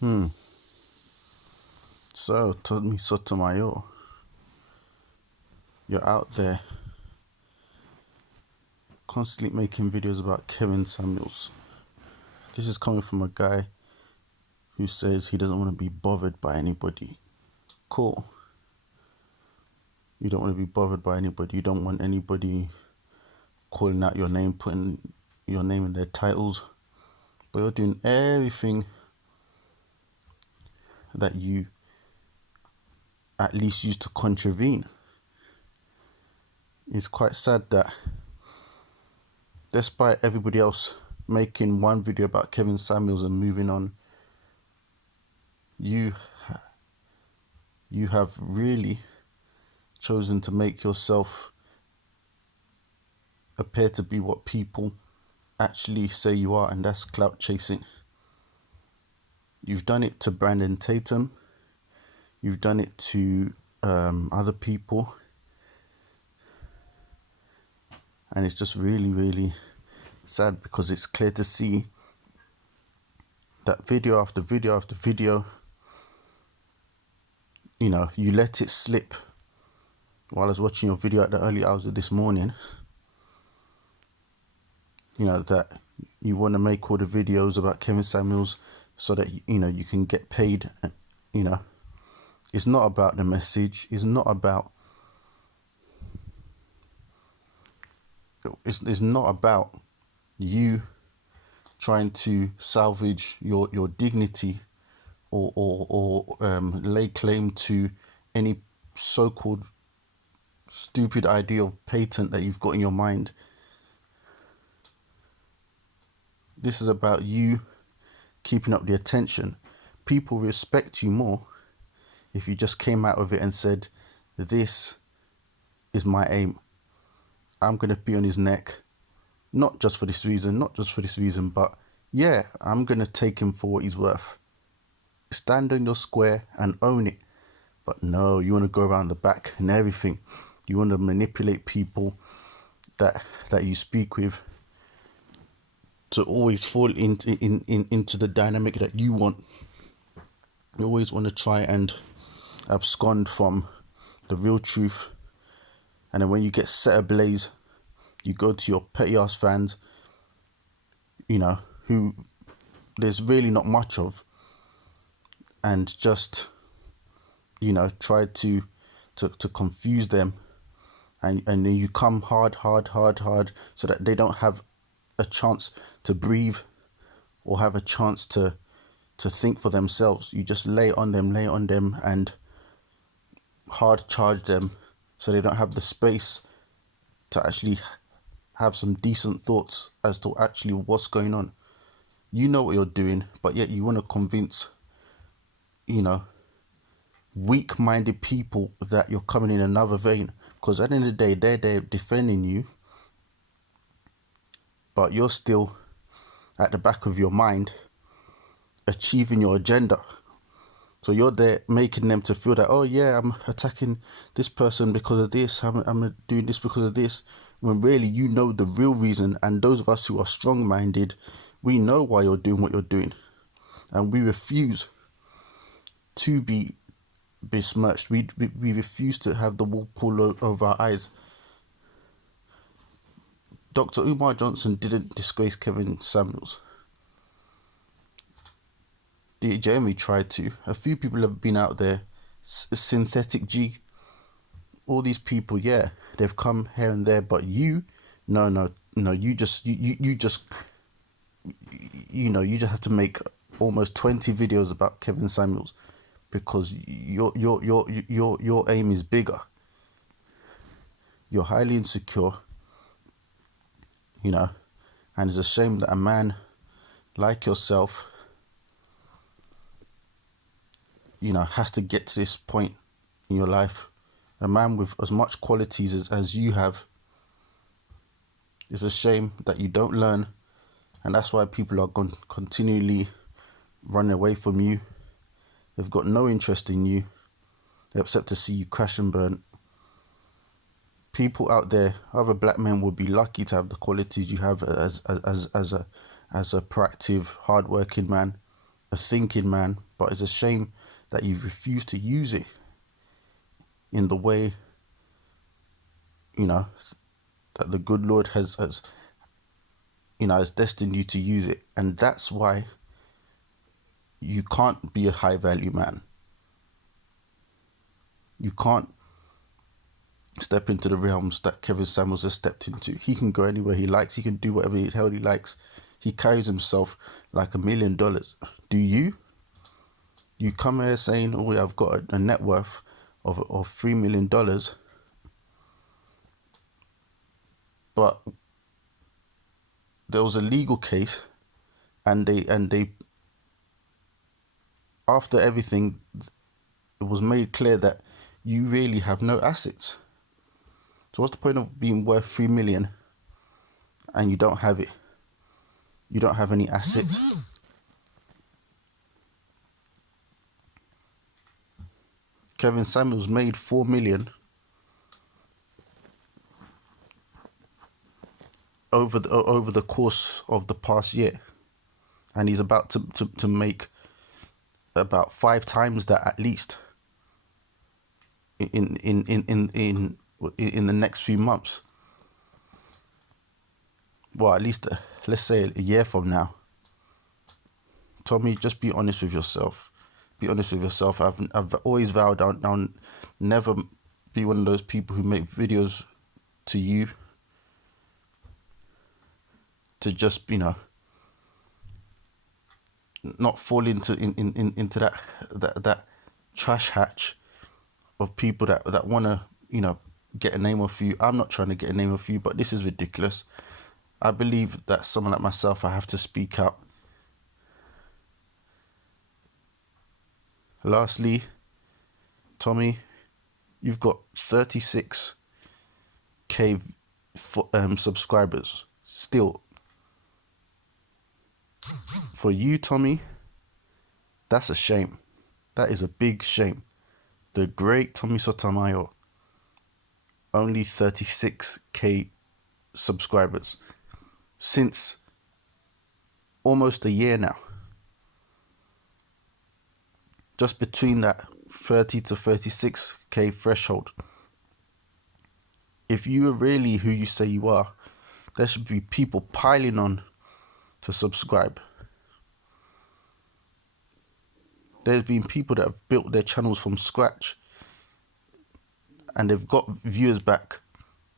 Hmm. So, Tommy Sotomayor, you're out there constantly making videos about Kevin Samuels. This is coming from a guy who says he doesn't want to be bothered by anybody. Cool. You don't want to be bothered by anybody. You don't want anybody calling out your name, putting your name in their titles. But you're doing everything that you at least used to contravene. It's quite sad that despite everybody else making one video about Kevin Samuels and moving on, you have really chosen to make yourself appear to be what people actually say you are, and that's clout chasing. You've done it to Brandon Tatum. You've done it to other people. And it's just really, really sad because it's clear to see that video after video after video, you let it slip. While I was watching your video at the early hours of this morning, that you want to make all the videos about Kevin Samuels so that, you can get paid. It's not about the message. It's not about you trying to salvage your dignity or lay claim to any so-called stupid idea of patent that you've got in your mind. This is about you keeping up the attention. People respect you more if you just came out of it and said, this is my aim. I'm going to be on his neck, not just for this reason, but yeah, I'm going to take him for what he's worth. Stand on your square and own it. But no, you want to go around the back and everything. You want to manipulate people that you speak with to always fall into the dynamic that you want. You always want to try and abscond from the real truth. And then when you get set ablaze, you go to your petty ass fans, who there's really not much of, and just, try to confuse them. And then you come hard, so that they don't have a chance to breathe or have a chance to think for themselves. You just lay on them and hard charge them so they don't have the space to actually have some decent thoughts as to actually what's going on. You know what you're doing, but yet you want to convince, weak-minded people that you're coming in another vein. Because at the end of the day, they're defending you, but you're still at the back of your mind achieving your agenda. So you're there making them to feel that, oh yeah, I'm attacking this person because of this, I'm doing this because of this, when really you know the real reason. And those of us who are strong-minded, we know why you're doing what you're doing, and we refuse to be besmirched. We refuse to have the wool pulled over our eyes. Dr. Umar Johnson didn't disgrace Kevin Samuels. Jeremy tried to. A few people have been out there. Synthetic G. All these people, yeah, they've come here and there, but you, no. You just have to make almost 20 videos about Kevin Samuels because your aim is bigger. You're highly insecure, and it's a shame that a man like yourself, has to get to this point in your life. A man with as much qualities as you have. It's a shame that you don't learn, and that's why people are going to continually run away from you. They've got no interest in you except to see you crash and burn. People out there, other black men, would be lucky to have the qualities you have as a proactive, hardworking man, a thinking man, But it's a shame that you've refused to use it in the way, that the good Lord has destined you to use it. And that's why you can't be a high value man. You can't step into the realms that Kevin Samuels has stepped into. He can go anywhere he likes. He can do whatever the hell he likes. He carries himself like $1 million. Do you? You come here saying, "Oh, I've got a net worth of $3 million," but there was a legal case, and they after everything, it was made clear that you really have no assets. So what's the point of being worth 3 million and you don't have it? You don't have any assets. Kevin Samuels made 4 million over the course of the past year, and he's about to make about 5 times that at least in the next few months. Well, at least let's say a year from now. Tommy, just be honest with yourself. Be honest with yourself. I've always vowed I'll never be one of those people who make videos to you to just not fall into that trash hatch of people that want to get a name off you. I'm not trying to get a name off you, but this is ridiculous. I believe that someone like myself, I have to speak out. Lastly, Tommy, you've got 36k subscribers still. For you, Tommy, that's a shame. That is a big shame. The great Tommy Sotomayor, only 36k subscribers since almost a year now. Just between that 30 to 36k threshold. If you are really who you say you are, there should be people piling on to subscribe. There's been people that have built their channels from scratch and they've got viewers back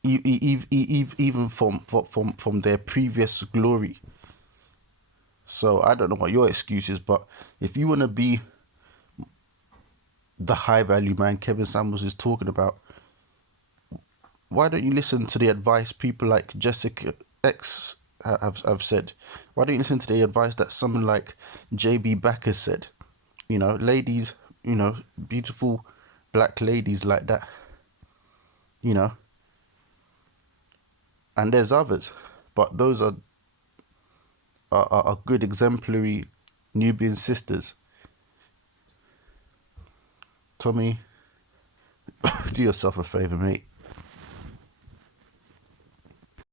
even from their previous glory. So I don't know what your excuse is, but if you want to be the high value man Kevin Samuels is talking about, why don't you listen to the advice people like Jessica X have said? Why don't you listen to the advice that someone like JB Backer said? Ladies, beautiful black ladies like that, and there's others, but those are good exemplary Nubian sisters. Tommy, do yourself a favor, mate.